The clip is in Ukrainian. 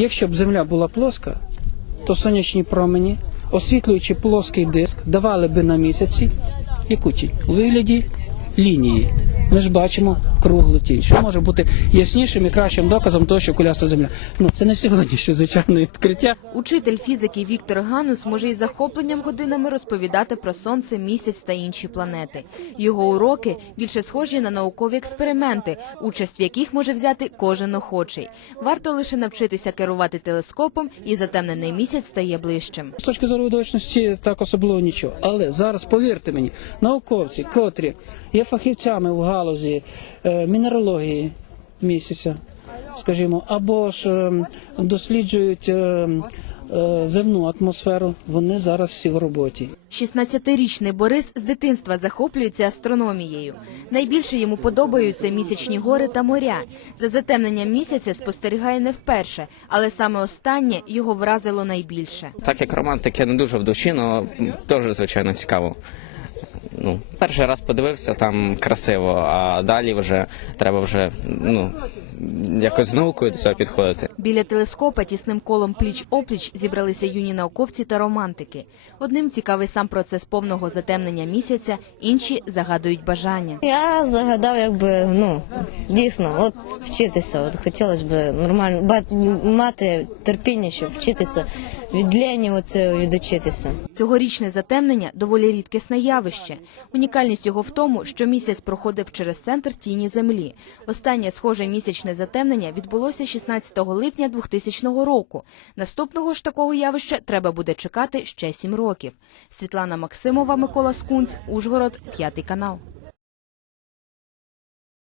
Якщо б земля була плоска, то сонячні промені, освітлюючи плоский диск, давали би на місяці яку тінь? У вигляді лінії. Ми ж бачимо круглу тінь, що може бути яснішим і кращим доказом того, що куляста земля. Ну це не сьогоднішнє звичайне відкриття. Учитель фізики Віктор Ганус може із захопленням годинами розповідати про сонце, місяць та інші планети. Його уроки більше схожі на наукові експерименти, участь в яких може взяти кожен охочий. Варто лише навчитися керувати телескопом, і затемнений місяць стає ближчим. З точки зору видовищності так особливо нічого. Але зараз повірте мені, науковці, котрі є фахівцями в галузі е, мінералогії місяця, скажімо, або ж е, досліджують е, земну атмосферу, вони зараз всі в роботі. 16-річний Борис з дитинства захоплюється астрономією. Найбільше йому подобаються місячні гори та моря. За затемненням місяця спостерігає не вперше, але саме останнє його вразило найбільше. Так як романтики не дуже в душі, але теж звичайно цікаво. Ну, перший раз подивився там красиво, а далі вже треба вже ну якось з наукою до цього підходити. Біля телескопа тісним колом пліч-опліч зібралися юні науковці та романтики. Одним цікавий сам процес повного затемнення місяця, інші загадують бажання. Я загадав, якби ну дійсно, от вчитися. От хотілося б нормально ба- мати терпіння, щоб вчитися від лені оце відучитися. Цьогорічне затемнення доволі рідкісне явище. Унікальність його в тому, що місяць проходив через центр тіні землі. Останнє схоже місячне затемнення відбулося 16 липня 2000 року. Наступного ж такого явища треба буде чекати ще сім років. Світлана Максимова, Микола Скунц, Ужгород, п'ятий канал.